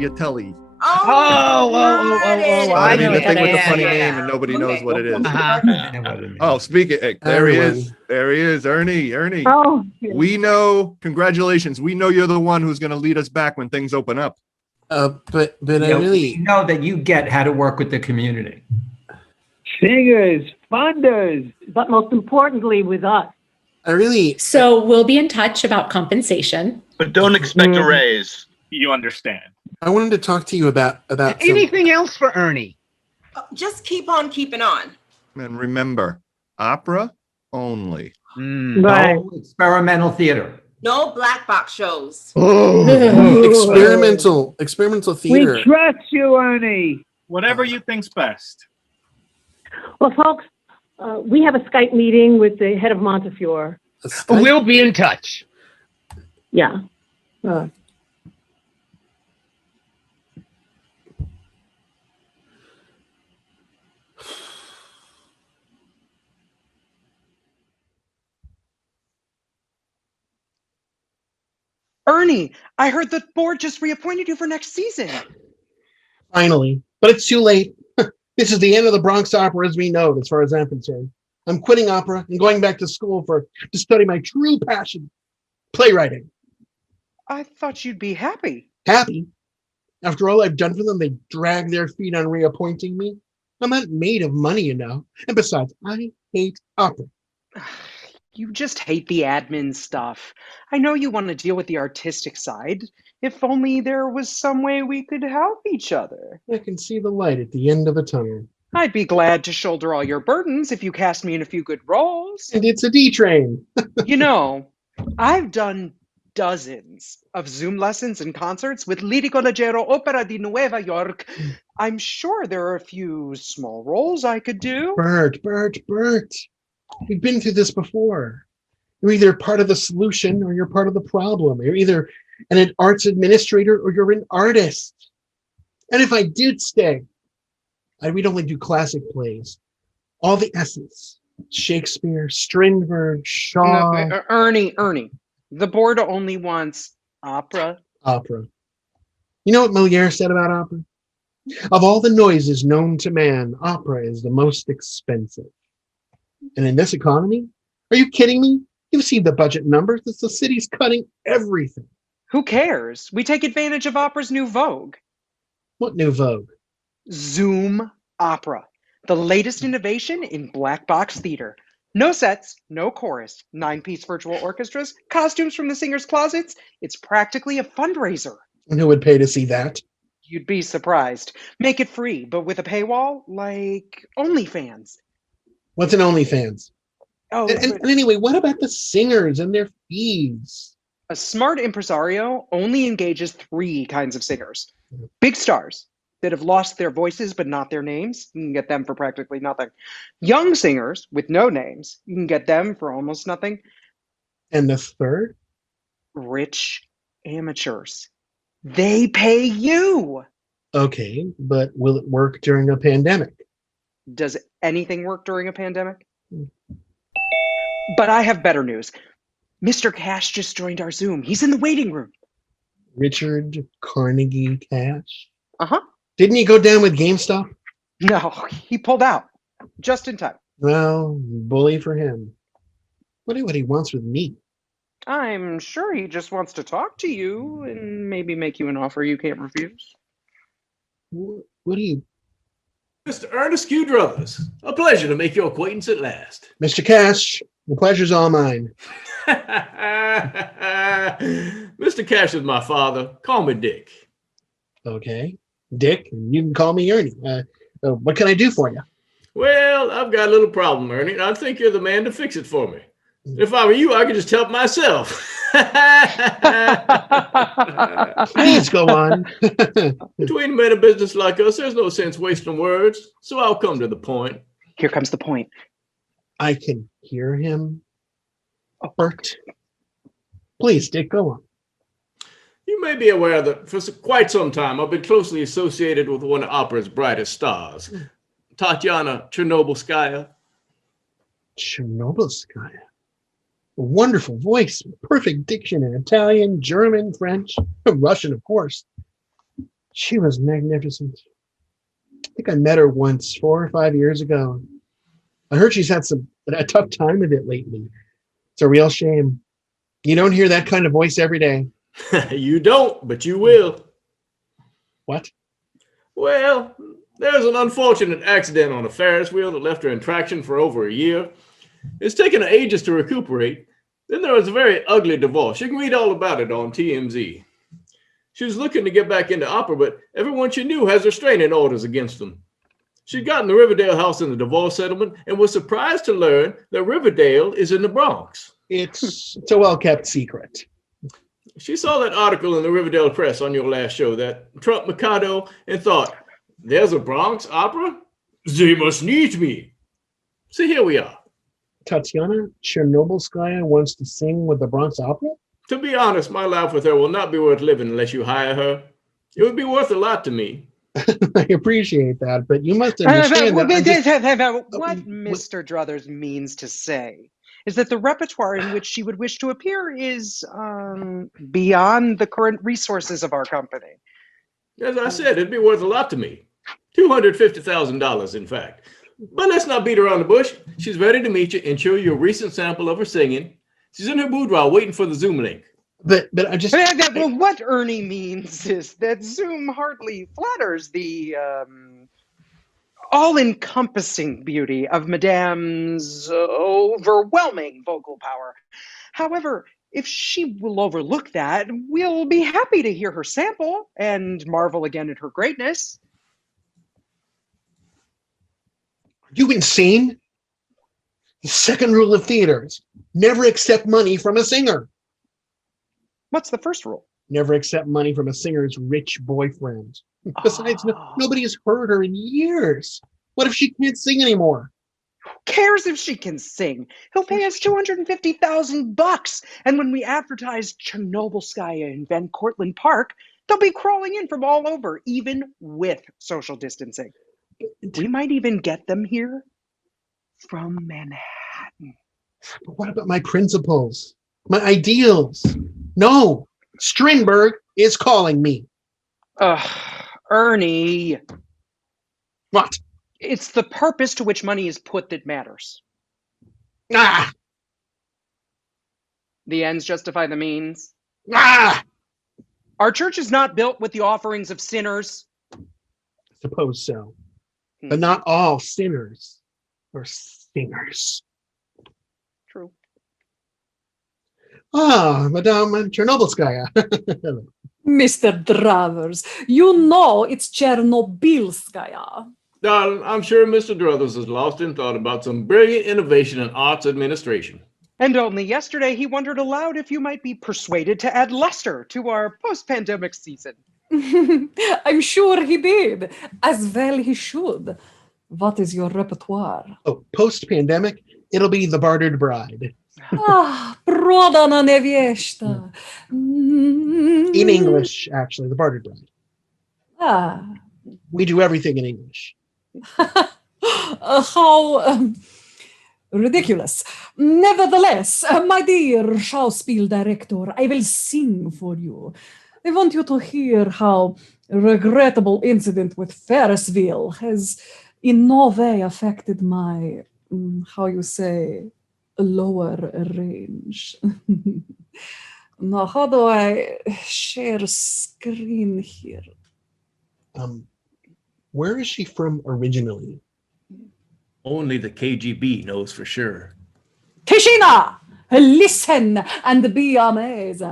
Tagliatelle. I mean, the thing with the funny name and nobody knows what it is. Oh, speaking. There he is. There he is, Ernie. Ernie. Oh, we know. Congratulations. We know you're the one who's going to lead us back when things open up. But I really know that you get how to work with the community. Singers, funders, but most importantly with us. So we'll be in touch about compensation. But don't expect a raise. You understand. I wanted to talk to you about anything else for Ernie. Just keep on keeping on. And remember, opera only. Right. No experimental theater. No black box shows. experimental theater. We trust you, Ernie. Whatever you think's best. Well, folks, we have a Skype meeting with the head of Montefiore. We'll be in touch. Yeah. Ernie, I heard the board just reappointed you for next season. Finally, but it's too late. This is the end of the Bronx Opera as we know it, as far as I'm concerned. I'm quitting opera and going back to school to study my true passion, playwriting. I thought you'd be happy. Happy? After all I've done for them, they drag their feet on reappointing me. I'm not made of money, you know. And besides, I hate opera. You just hate the admin stuff. I know you want to deal with the artistic side. If only there was some way we could help each other. I can see the light at the end of the tunnel. I'd be glad to shoulder all your burdens if you cast me in a few good roles. And it's a D train. You know, I've done dozens of Zoom lessons and concerts with Lirico Leggero Opera di Nueva York. I'm sure there are a few small roles I could do. Bert. We've been through this before. You're either part of the solution or you're part of the problem. You're either an arts administrator or you're an artist. And if I did stay, we'd only do classic plays. All the essence. Shakespeare, Strindberg, Shaw. No, Ernie. The board only wants opera. Opera. You know what Molière said about opera? Of all the noises known to man, opera is the most expensive. And in this economy? Are you kidding me? You've seen the budget numbers. The city's cutting everything. Who cares? We take advantage of opera's new vogue. What new vogue? Zoom opera. The latest innovation in black box theater. No sets, no chorus, 9-piece virtual orchestras, costumes from the singers' closets. It's practically a fundraiser. And who would pay to see that? You'd be surprised. Make it free, but with a paywall, like OnlyFans. What's an OnlyFans? Oh, And anyway, what about the singers and their fees? a smart impresario only engages 3 kinds of singers. Big stars that have lost their voices but not their names. You can get them for practically nothing. Young singers with no names. You can get them for almost nothing. And the third? Rich amateurs. They pay you. Okay, but will it work during a pandemic? Does anything work during a pandemic? But I have better news. Mr. Cash just joined our Zoom. He's in the waiting room. Richard Carnegie Cash? Uh-huh. Didn't he go down with GameStop? No, he pulled out just in time. Well, bully for him. Wonder what he wants with me. I'm sure he just wants to talk to you and maybe make you an offer you can't refuse. What do you... Mr. Ernest Q. Druthers, a pleasure to make your acquaintance at last. Mr. Cash, the pleasure's all mine. Mr. Cash is my father. Call me Dick. Okay. Dick, and you can call me Ernie. What can I do for you? Well, I've got a little problem, Ernie, and I think you're the man to fix it for me. If I were you, I could just help myself. Please go on. Between men of business like us, there's no sense wasting words, so I'll come to the point. Here comes the point. I can hear him. Bert. Please, Dick, go on. You may be aware that for quite some time, I've been closely associated with one of opera's brightest stars, Tatiana Chernobylskaya. Chernobylskaya. A wonderful voice, perfect diction in Italian, German, French, Russian, of course. She was magnificent. I think I met her once 4 or 5 years ago. I heard she's had a tough time of it lately. It's a real shame. You don't hear that kind of voice every day. You don't, but you will. What? Well, there's an unfortunate accident on a Ferris wheel that left her in traction for over a year. It's taken her ages to recuperate. Then there was a very ugly divorce. You can read all about it on TMZ. She was looking to get back into opera, but everyone she knew has restraining orders against them. She'd gotten the Riverdale house in the divorce settlement and was surprised to learn that Riverdale is in the Bronx. It's a well-kept secret. She saw that article in the Riverdale Press on your last show, that Trump Mikado, and thought, there's a Bronx Opera? They must need me. So here we are. Tatiana Chernobylskaya wants to sing with the Bronx Opera? To be honest, my life with her will not be worth living unless you hire her. It would be worth a lot to me. I appreciate that, but you must understand What that Mr. Druthers means to say is that the repertoire in which she would wish to appear is beyond the current resources of our company. As I said, it'd be worth a lot to me. $250,000, in fact. But let's not beat around the bush. She's ready to meet you and show you a recent sample of her singing. She's in her boudoir waiting for the Zoom link. But I just... Well, what Ernie means is that Zoom hardly flatters the all-encompassing beauty of Madame's overwhelming vocal power. However, if she will overlook that, we'll be happy to hear her sample and marvel again at her greatness. Are you insane? The second rule of theaters: never accept money from a singer. What's the first rule? Never accept money from a singer's rich boyfriend. Besides, nobody has heard her in years. What if she can't sing anymore? Who cares if she can sing? He'll pay us $250,000. And when we advertise Chernobylskaya in Van Cortlandt Park, they'll be crawling in from all over, even with social distancing. We might even get them here from Manhattan. But what about my principles? My ideals? No, Strindberg is calling me. Ernie. What? It's the purpose to which money is put that matters. Ah! The ends justify the means. Ah! Our church is not built with the offerings of sinners. Suppose so. But not all sinners are singers. True. Ah, Madame Chernobylskaya. Mr. Travers, you know it's Chernobylskaya. I'm sure Mr. Druthers is lost in thought about some brilliant innovation in arts administration. And only yesterday he wondered aloud if you might be persuaded to add luster to our post-pandemic season. I'm sure he did, as well he should. What is your repertoire? Oh, post-pandemic, it'll be The Bartered Bride. Ah, prodana nevieshta. In English, actually, The Bartered Bride. Ah. We do everything in English. How ridiculous. Nevertheless, my dear Schauspiel director, I will sing for you. I want you to hear how regrettable incident with Ferris wheel has in no way affected my, how you say, lower range. Now, how do I share screen here? Where is she from originally? Only the KGB knows for sure. Tishina, listen and be amazed.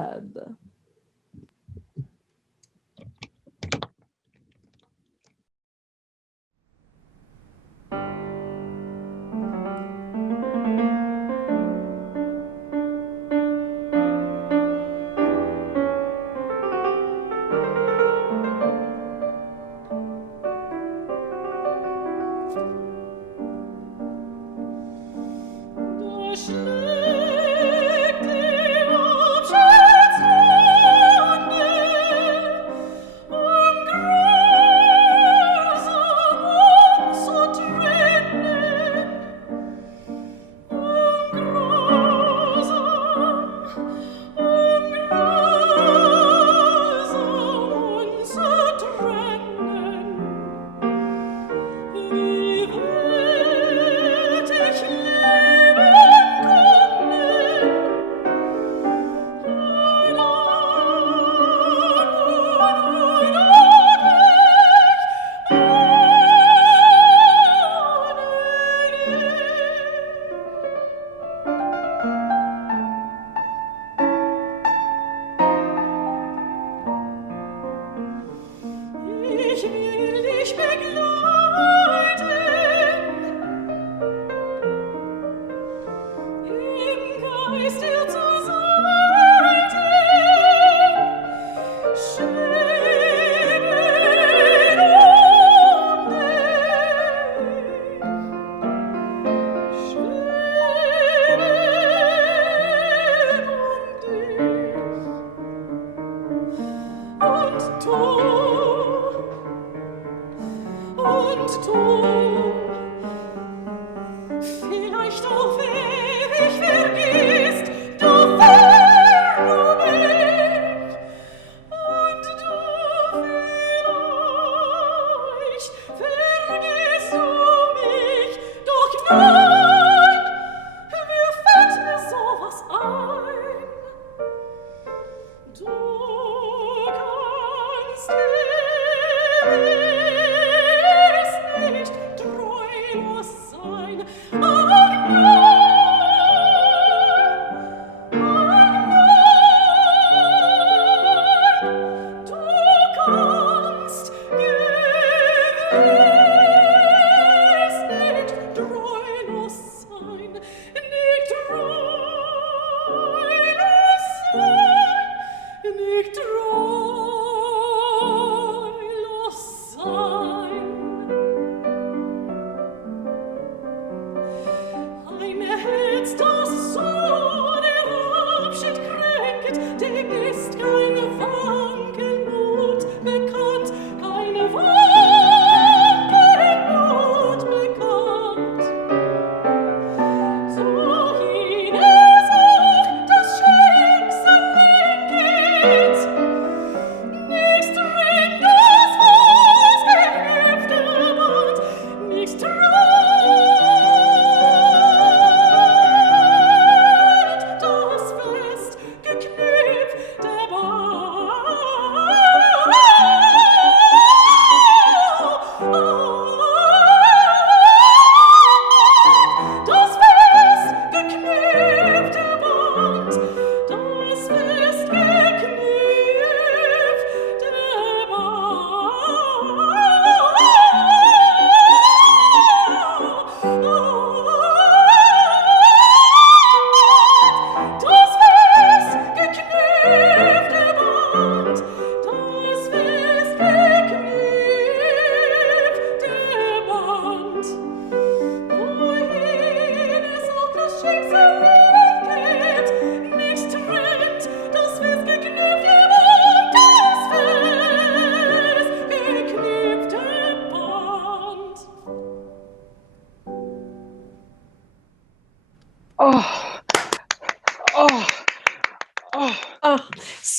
Du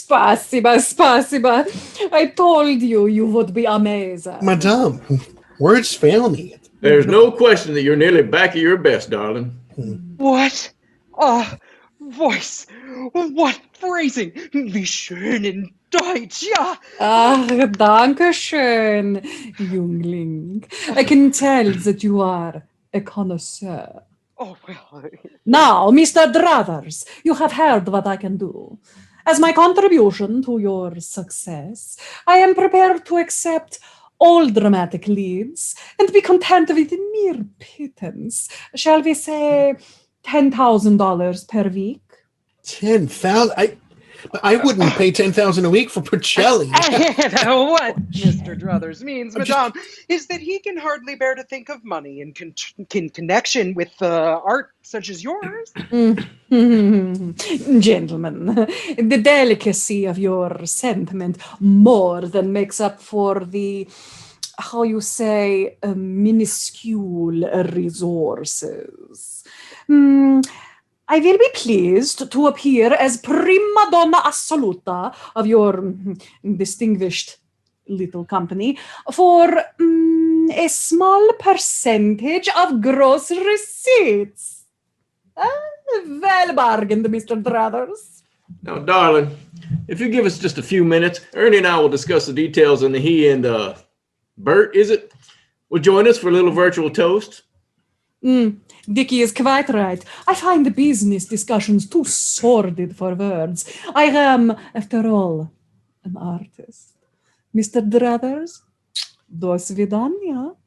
Spasiba. I told you you would be amazed. Madame, words fail me. There's no question that you're nearly back at your best, darling. What? Voice. What phrasing? Wie schön in Deutsch, ja. Ach, danke schön, Jungling. I can tell that you are a connoisseur. Oh, well. Now, Mr. Druthers, you have heard what I can do. As my contribution to your success, I am prepared to accept all dramatic leads and be content with mere pittance. Shall we say $10,000 per week? 10,000. I wouldn't pay 10,000 a week for Pacelli. What Mr. Druthers means, Madame, is that he can hardly bear to think of money in connection with art such as yours. Gentlemen, the delicacy of your sentiment more than makes up for the, how you say, minuscule resources. I will be pleased to appear as prima donna assoluta of your distinguished little company for a small percentage of gross receipts. Well bargained, Mr. Druthers. Now, darling, if you give us just a few minutes, Ernie and I will discuss the details, and he and Bert, is it, will join us for a little virtual toast. Dickie is quite right. I find the business discussions too sordid for words. I am, after all, an artist. Mr. Druthers, do svidaniya.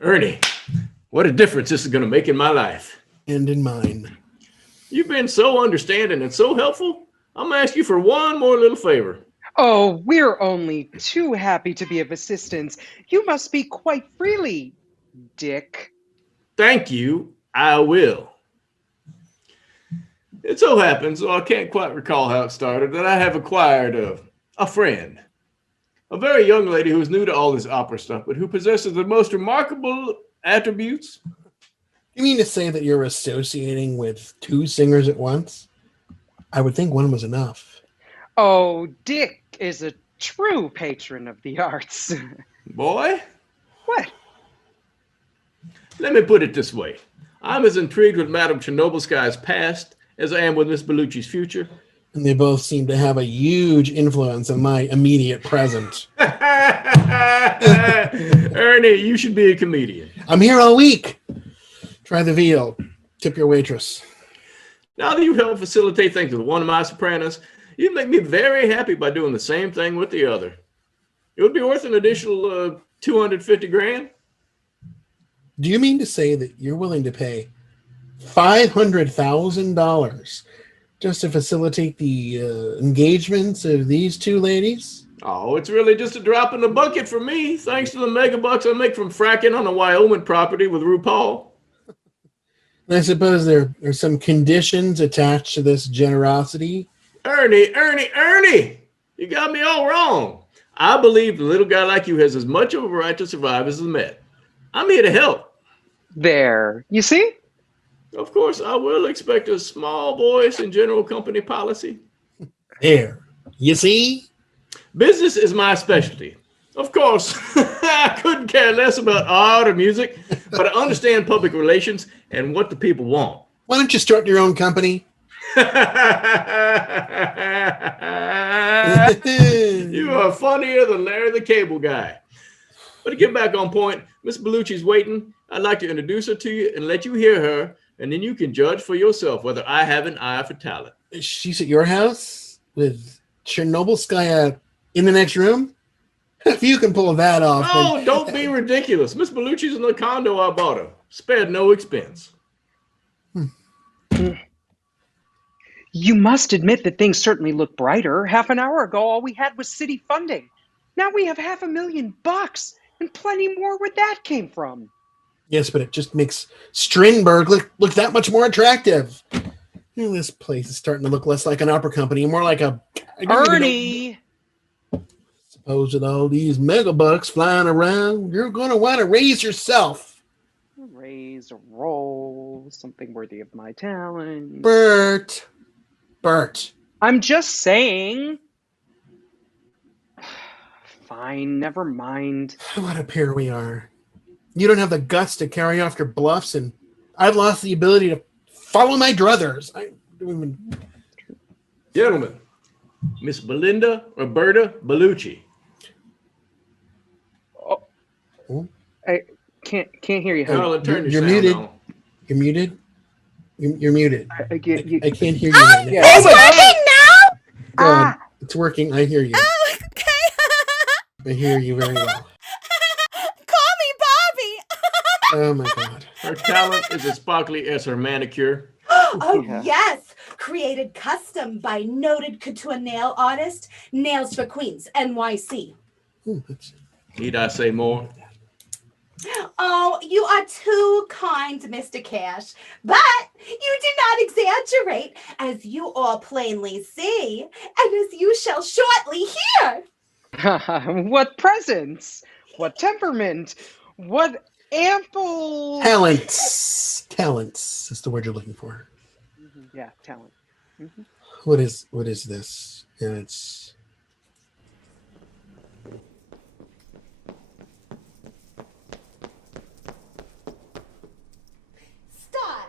Ernie, what a difference this is going to make in my life. And in mine. You've been so understanding and so helpful. I'm going to ask you for one more little favor. Oh, we're only too happy to be of assistance. You must speak quite freely, Dick. Thank you. I will. It so happens, though I can't quite recall how it started, that I have acquired a friend. A very young lady who's new to all this opera stuff, but who possesses the most remarkable attributes. You mean to say that you're associating with two singers at once? I would think one was enough. Oh, Dick is a true patron of the arts. Boy? What? Let me put it this way. I'm as intrigued with Madame Chernobylskaya's past as I am with Miss Bellucci's future. And they both seem to have a huge influence on my immediate present. Ernie, you should be a comedian. I'm here all week. Try the veal. Tip your waitress. Now that you've helped facilitate things with one of my sopranos, you'd make me very happy by doing the same thing with the other. It would be worth an additional $250,000. Do you mean to say that you're willing to pay $500,000 just to facilitate the engagements of these two ladies? Oh, it's really just a drop in the bucket for me, thanks to the mega bucks I make from fracking on a Wyoming property with RuPaul. And I suppose there's some conditions attached to this generosity. Ernie, you got me all wrong. I believe the little guy like you has as much of a right to survive as the Met. I'm here to help. There, you see? Of course, I will expect a small voice in general company policy. There, you see? Business is my specialty. Of course, I couldn't care less about art or music, but I understand public relations and what the people want. Why don't you start your own company? You are funnier than Larry the Cable Guy. But to get back on point, Miss Bellucci's waiting. I'd like to introduce her to you and let you hear her, and then you can judge for yourself whether I have an eye for talent. She's at your house with Chernobylskaya in the next room? If you can pull that off. No, then... don't be ridiculous. Miss Bellucci's in the condo I bought her. Spared no expense. You must admit that things certainly look brighter. Half an hour ago, all we had was city funding. Now we have $500,000, and plenty more where that came from. Yes, but it just makes Strindberg look that much more attractive. You know, this place is starting to look less like an opera company, more like a... Ernie! Suppose with all these megabucks flying around, you're going to want to raise yourself. Raise a roll, something worthy of my talent. Bert, Bert. I'm just saying. Fine, never mind. What a pair we are. You don't have the guts to carry off your bluffs, and I've lost the ability to follow my druthers. I don't even... Gentlemen, Miss Belinda Roberta Bellucci. Oh, I can't hear you. Carolyn, turn your You're sound muted. on. You're muted. You're muted. I can't hear you. Right now. It's working now? It's working. I hear you. Oh, okay. I hear you very well. Call me Bobby. Oh my God. Her talent is as sparkly as her manicure. Oh, Yeah. yes. Created custom by noted couture nail artist, Nails for Queens, NYC. Need I say more? Oh, you are too kind, Mr. Cash. But you do not exaggerate, as you all plainly see, and as you shall shortly hear. What presence? What temperament? What ample Talents is the word you're looking for. Yeah, talent. Mhm. What is this? And it's Start.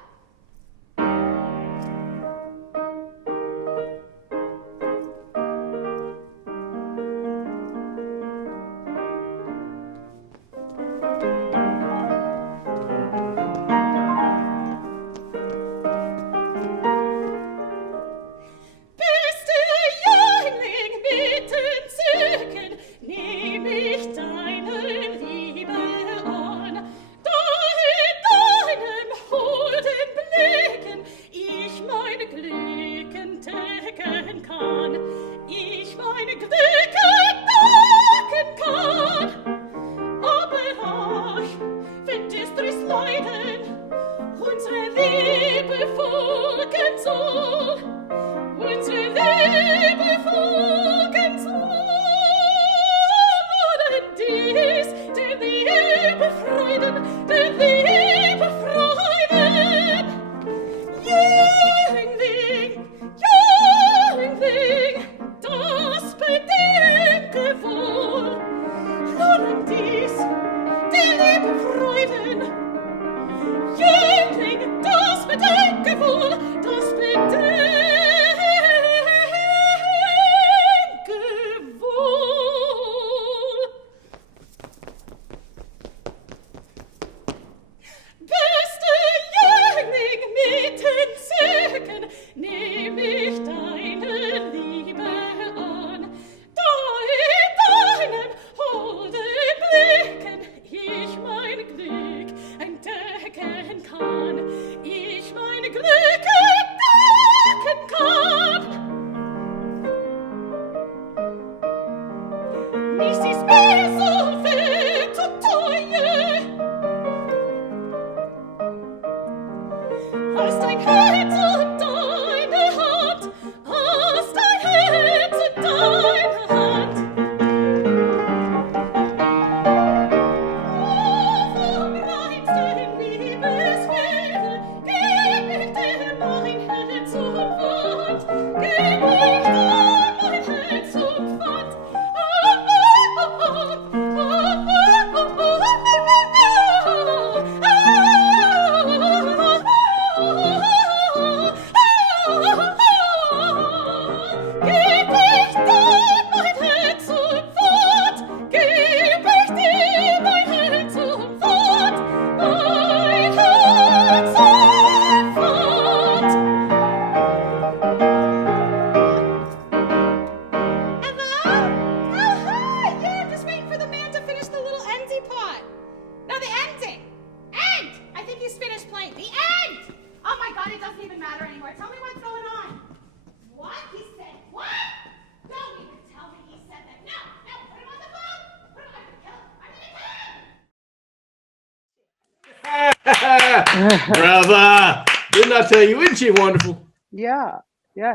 Brava! Didn't I tell you? Isn't she wonderful? Yeah,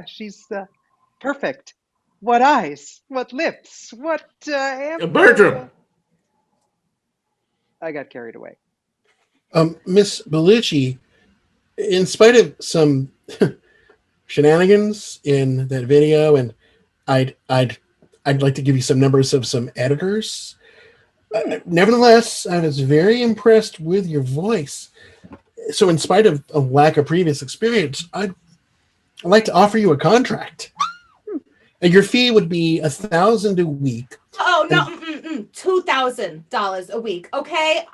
she's perfect. What eyes? What lips? What ample... Bertram! I got carried away. Miss Bellucci, in spite of some shenanigans in that video, and I'd like to give you some numbers of some editors. Nevertheless, I was very impressed with your voice. So in spite of a lack of previous experience, I'd like to offer you a contract. And your fee would be $1,000 a week. Oh no, $2,000 a week, okay?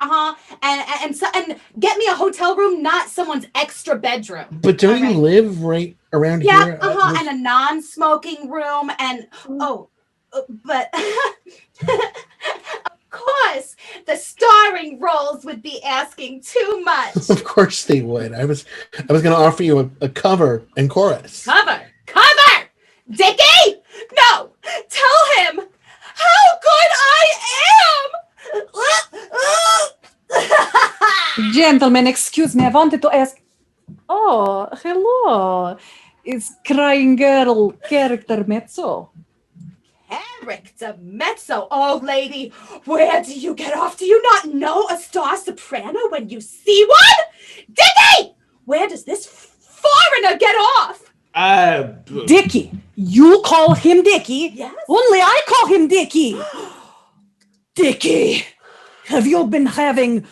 And get me a hotel room, not someone's extra bedroom. But don't you live right around here? Yeah, and a non-smoking room, and but of course, the starring roles would be asking too much. Of course they would. I was going to offer you a cover and chorus. Cover, Dickie! No, tell him how good I am. Gentlemen, excuse me. I wanted to ask. Oh, hello. Is Crying Girl character mezzo? Character mezzo, old lady. Where do you get off? Do you not know a star soprano when you see one? Dickie! Where does this foreigner get off? Dickie. You call him Dickie? Yes. Only I call him Dickie. Dickie, have you been having...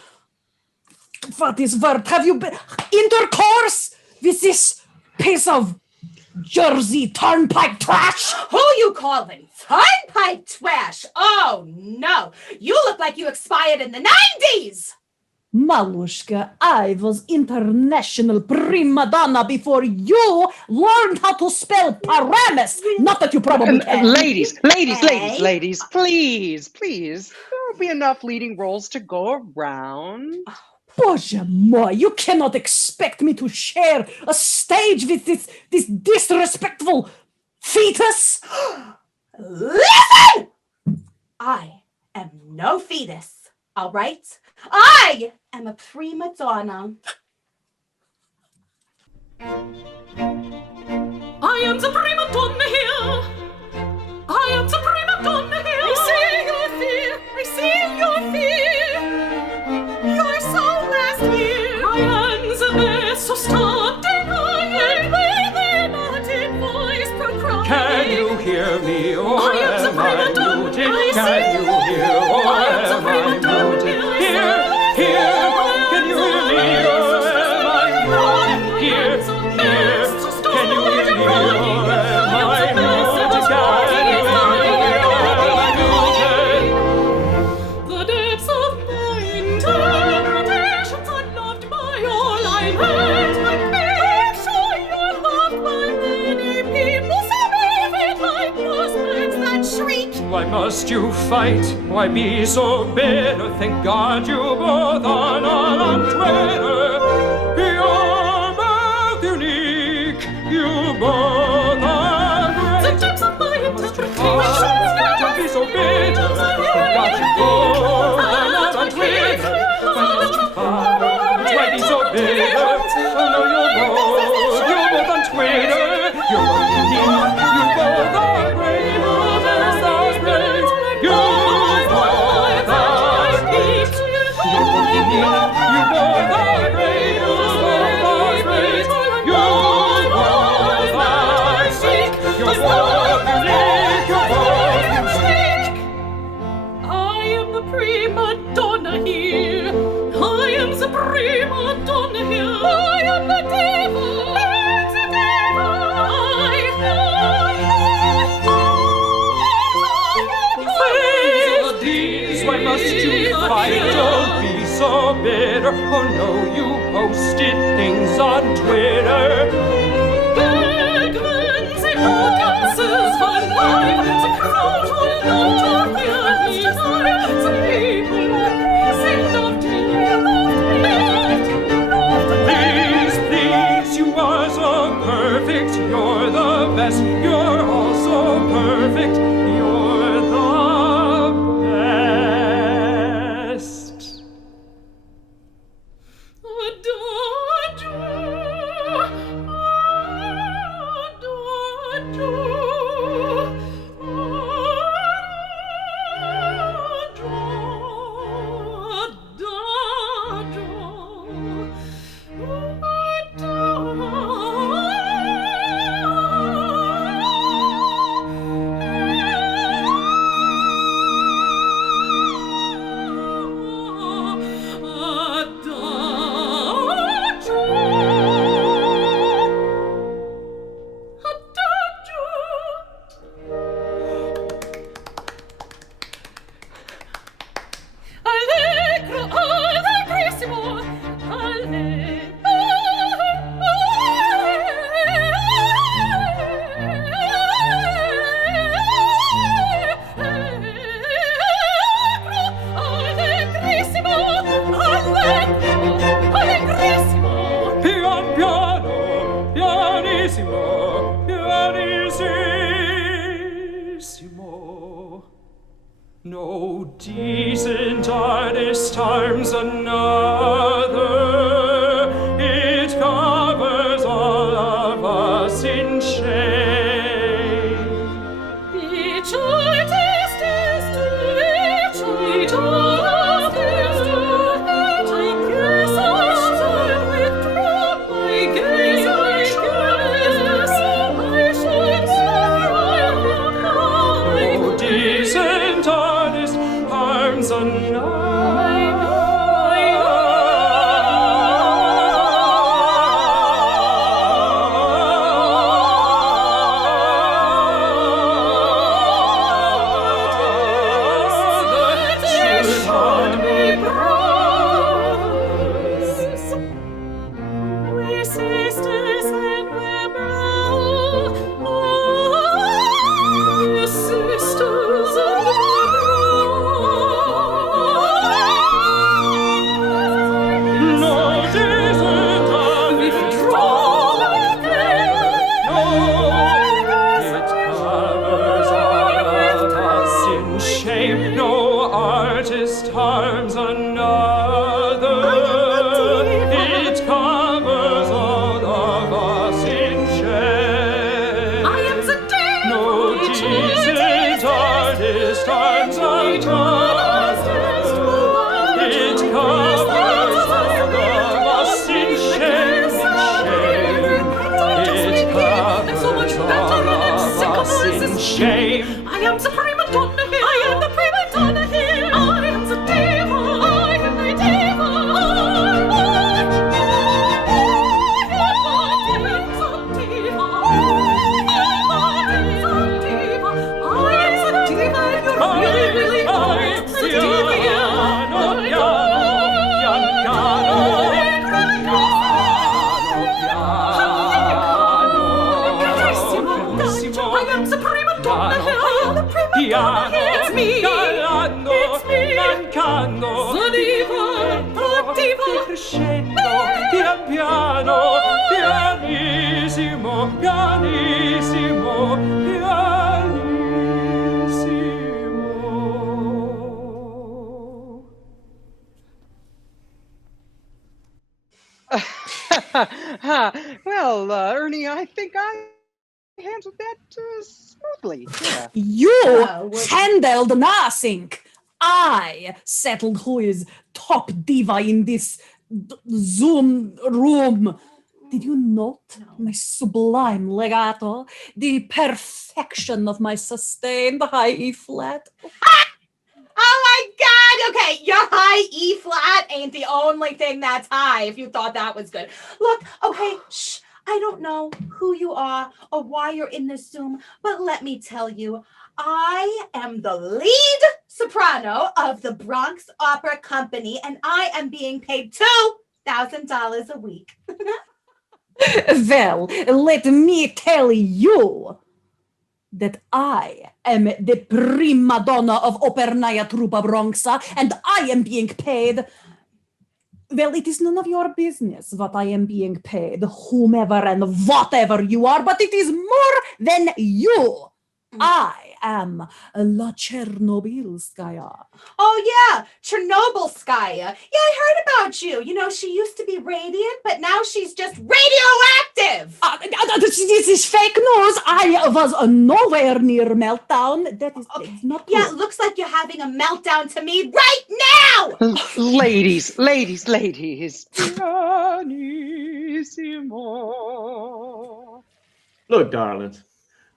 What is word? Have you been intercourse with this piece of Jersey turnpike trash? Who you calling? Turnpike trash? Oh, no. You look like you expired in the 90s. Malushka, I was international prima donna before you learned how to spell Paramus. Not that you probably can. Ladies, please. There will be enough leading roles to go around. Bоже mой, you cannot expect me to share a stage with this disrespectful fetus. Listen! I am no fetus, all right? I am a prima donna. I am the prima donna here. I am the prima donna here. I see your fear. I see your fear. You're so last year. My hands are there, so stop denying. Within not in voice proclaim. Can you hear me, or I am the prima donna. Can you hear, or am I muted? Here, can you hear me, or am I muted? Here, can you hear me, or am I muted? The depths of my interpretations are loved by all I heard. Make sure you're loved by many people, so leave it like those birds that shriek. Why must you fight? Why be so bitter? Thank God you both are not on Twitter. You're both unique. You both are great. The depths of my interpretations. Don't be so bitter. Thank God you both are not on Twitter. Why must you fight? Why be so bitter? Oh no, you're both on Twitter. You're both unique. You both are great. Don't be so bitter. Oh no, you posted things on Twitter. Penguins and audiences for life. The crowd will not hear me die. The people sing loved me. Please, you are so perfect. You're the best. You're all so perfect. You're the Decent artist harms another. It covers all of us in shame. Each artist is to each artist to each. I guess I should withdraw my gaze. I should withdraw. Oh, decent artist harms another. Shame. I am the prima donna here. I am the prima donna here. I am the diva. I am the diva. It's me, it's me, mancando, diva, crescendo, pian piano, pianissimo, pianissimo, pianissimo. Well, Ernie, I think I handled that smoothly. Yeah. You handled nothing. I settled who is top diva in this Zoom room. Did you note my sublime legato? The perfection of my sustained high E flat? Oh my God! Okay, your high E flat ain't the only thing that's high, if you thought that was good. Look, okay, shh. I don't know who you are or why you're in this Zoom, but let me tell you, I am the lead soprano of the Bronx Opera Company, and I am being paid $2,000 a week. Well, let me tell you that I am the prima donna of Opernaya Truppa Bronxa, and I am being paid. Well, it is none of your business what I am being paid, whomever and whatever you are, but it is more than you. I am La Chernobylskaya. Oh, yeah, Chernobylskaya. Yeah, I heard about you. You know, she used to be radiant, but now she's just radioactive. This is fake news. I was nowhere near meltdown. That is not true. Yeah, it looks like you're having a meltdown to me right now. Ladies. Pianissimo. Look, darlings,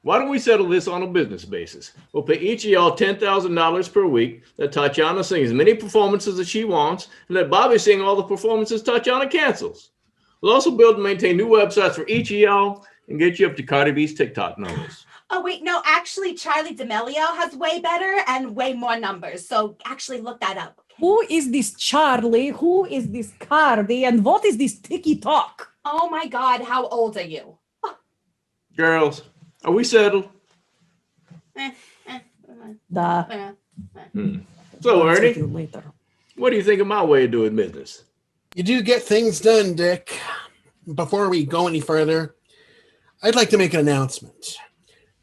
why don't we settle this on a business basis? We'll pay each of y'all $10,000 per week. Let Tatiana sing as many performances as she wants, and let Bobby sing all the performances Tatiana cancels. We'll also build and maintain new websites for each of y'all and get you up to Cardi B's TikTok numbers. Oh, wait, no, actually, Charlie D'Amelio has way better and way more numbers. So actually look that up. Okay? Who is this Charlie? Who is this Cardi? And what is this TikTok? Oh, my God, how old are you? Girls, are we settled? So, Ernie, what do you think of my way of doing business? You do get things done, Dick. Before we go any further, I'd like to make an announcement.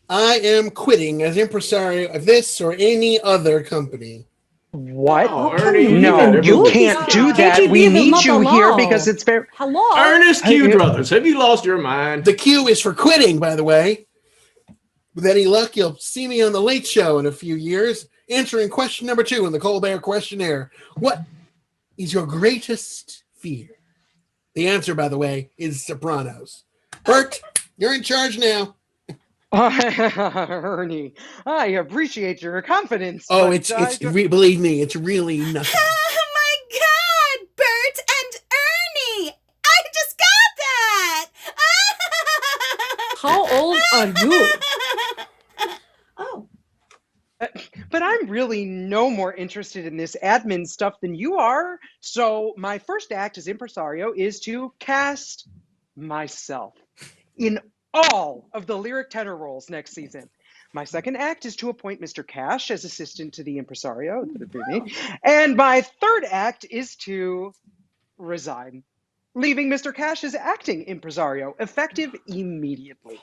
I am quitting as impresario of this or any other company. What? Oh, Ernie, No, you you gotta can't do do this. that. We KGB will need not you here allow. because it's very. Hello? Ernest Q. Druthers, have you lost your mind? The Q is for quitting, by the way. With any luck, you'll see me on The Late Show in a few years, answering question number 2 in the Colbert Questionnaire. What is your greatest fear? The answer, by the way, is sopranos. Bert, you're in charge now. Ernie, I appreciate your confidence. Oh, but it's believe me, it's really nothing. Oh my God, Bert and Ernie! I just got that! How old are you? Oh. But I'm really no more interested in this admin stuff than you are. So my first act as impresario is to cast myself in all of the lyric tenor roles next season. My second act is to appoint Mr. Cash as assistant to the impresario. And my third act is to resign, leaving Mr. Cash as acting impresario, effective immediately.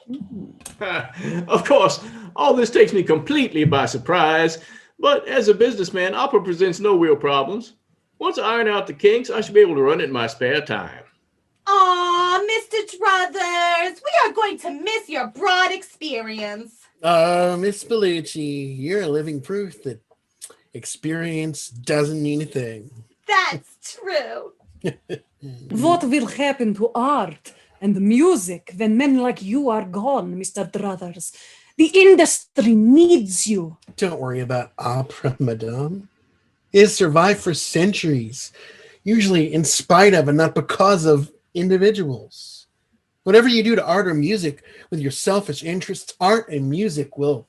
Of course, all this takes me completely by surprise, but as a businessman, opera presents no real problems. Once I iron out the kinks, I should be able to run it in my spare time. Aw, Mr. Druthers, we are going to miss your broad experience. Miss Bellucci, you're a living proof that experience doesn't mean a thing. That's true. What will happen to art and music when men like you are gone, Mr. Druthers? The industry needs you. Don't worry about opera, madame. It has survived for centuries, usually in spite of and not because of individuals. Whatever you do to art or music with your selfish interests, art and music will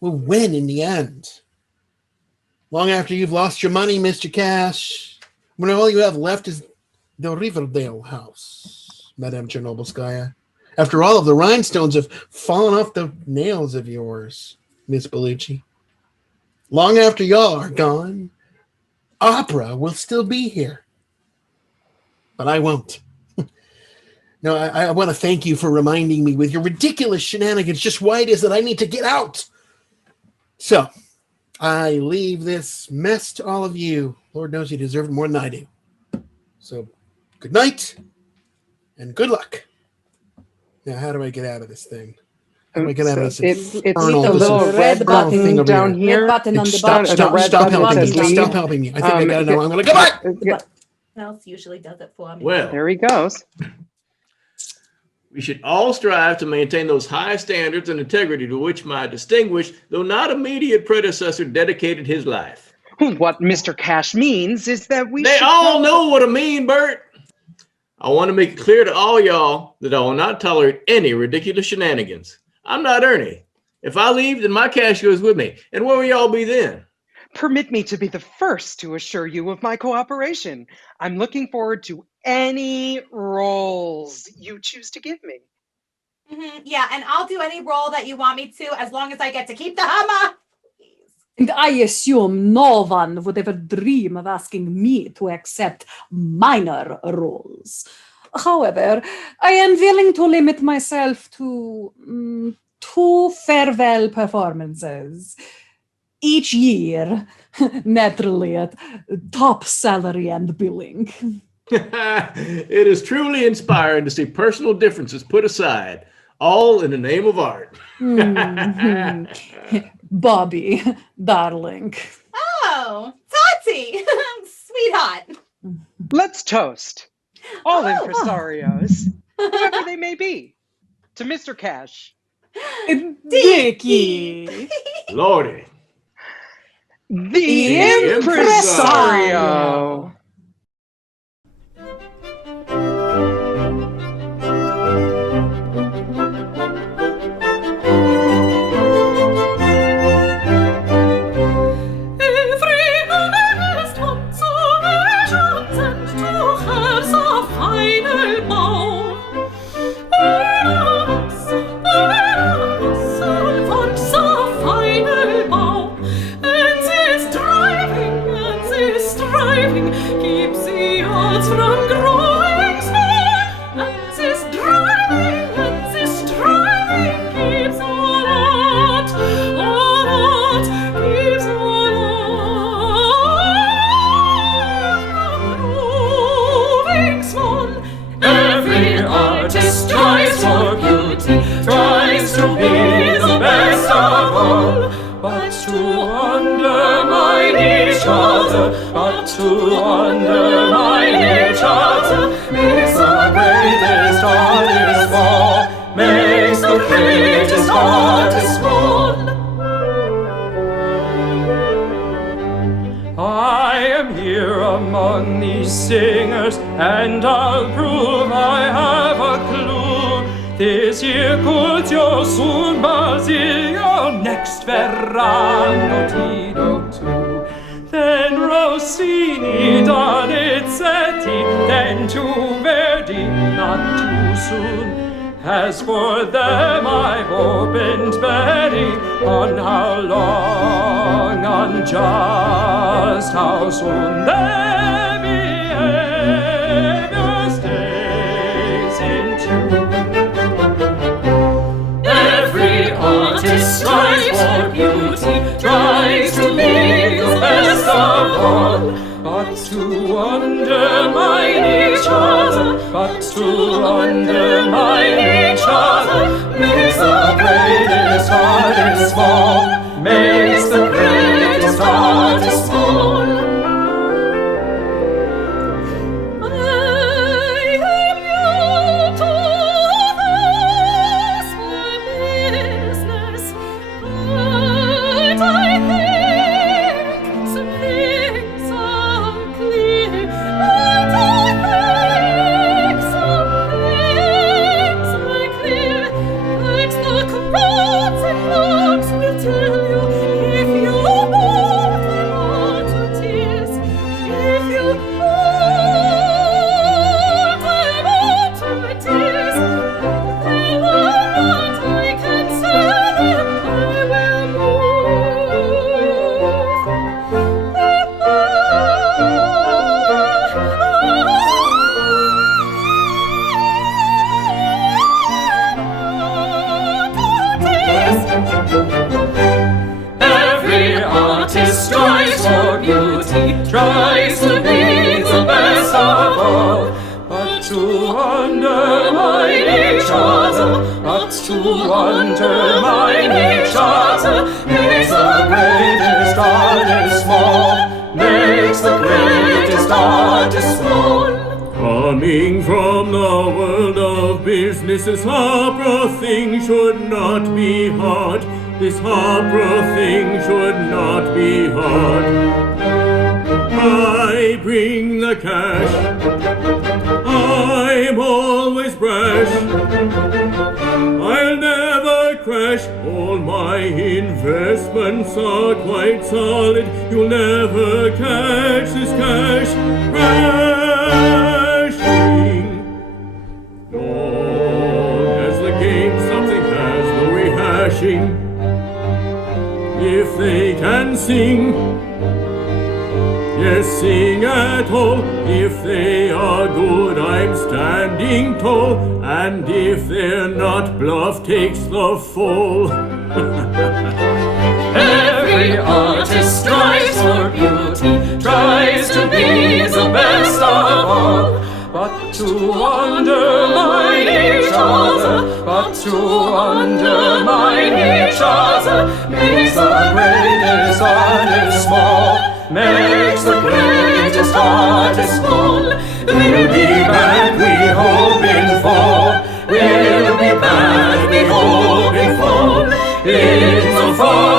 win in the end. Long after you've lost your money, Mr. Cash, when all you have left is the Riverdale house, Madame Chernobylskaya. After all of the rhinestones have fallen off the nails of yours, Miss Bellucci. Long after y'all are gone, opera will still be here. But I won't. No, I want to thank you for reminding me with your ridiculous shenanigans just why it is that I need to get out. So, I leave this mess to all of you. Lord knows you deserve it more than I do. So, good night and good luck. Now, how do I get out of this thing? How do I get out of this? It's the infernal- this little red infernal thing button over down here. Red button on the Stop, bottom. stop, red stop button helping me. says leave. Stop helping me. I think I got it now. I'm going to go back. Else usually does it for me. Well, There he goes. we should all strive to maintain those high standards and integrity to which my distinguished, though not immediate predecessor, dedicated his life. What Mr. Cash means is that we They should all know what I mean, Bert. I want to make it clear to all y'all that I will not tolerate any ridiculous shenanigans. I'm not Ernie. If I leave, then my cash goes with me. And where will y'all be then? Permit me to be the first to assure you of my cooperation. I'm looking forward to any roles you choose to give me. Yeah, and I'll do any role that you want me to as long as I get to keep the hammer. And I assume no one would ever dream of asking me to accept minor roles. However, I am willing to limit myself to 2 farewell performances each year, naturally at top salary and billing. It is truly inspiring to see personal differences put aside, all in the name of art. Bobby, darling. Oh, Tati, sweetheart. Let's toast all impresarios, whoever they may be, to Mr. Cash. Dicky. Lordy. The Impresario. but to undermine each other makes the greatest artist fall, makes the greatest artist fall. I am here among these singers, and I'll prove I have a clue. This year could you soon Basilio, next verranno Tito too. Then Rossini, Donizetti, then to Verdi, not too soon. As for them I've opened many, on how long, on just how soon their behavior stays in tune. Every artist strives for beauty, tries to be the best of all, but to undermine each other, but to undermine each other makes the greatest artist fall, makes the greatest artist fall. Tries to be the best of all, but to undermine each other, but to undermine each other makes the greatest artist fall, makes the greatest artist fall. Coming from the world of business, this opera thing should not be hard. This opera thing should not be hard. I bring the cash, I'm always brash, I'll never crash, all my investments are quite solid, you'll never catch this cash crashing. Long as the game something has no rehashing, if they can sing, yes, sing at all. If they are good, I'm standing tall. And if they're not, bluff takes the fall. Every artist strives for beauty, tries to be the best of all, but to undermine each other, but to undermine each other makes the greatest artist small, makes the greatest artist fall. We'll be back, we hope in fall. We'll be back, we hope in fall. In the fall.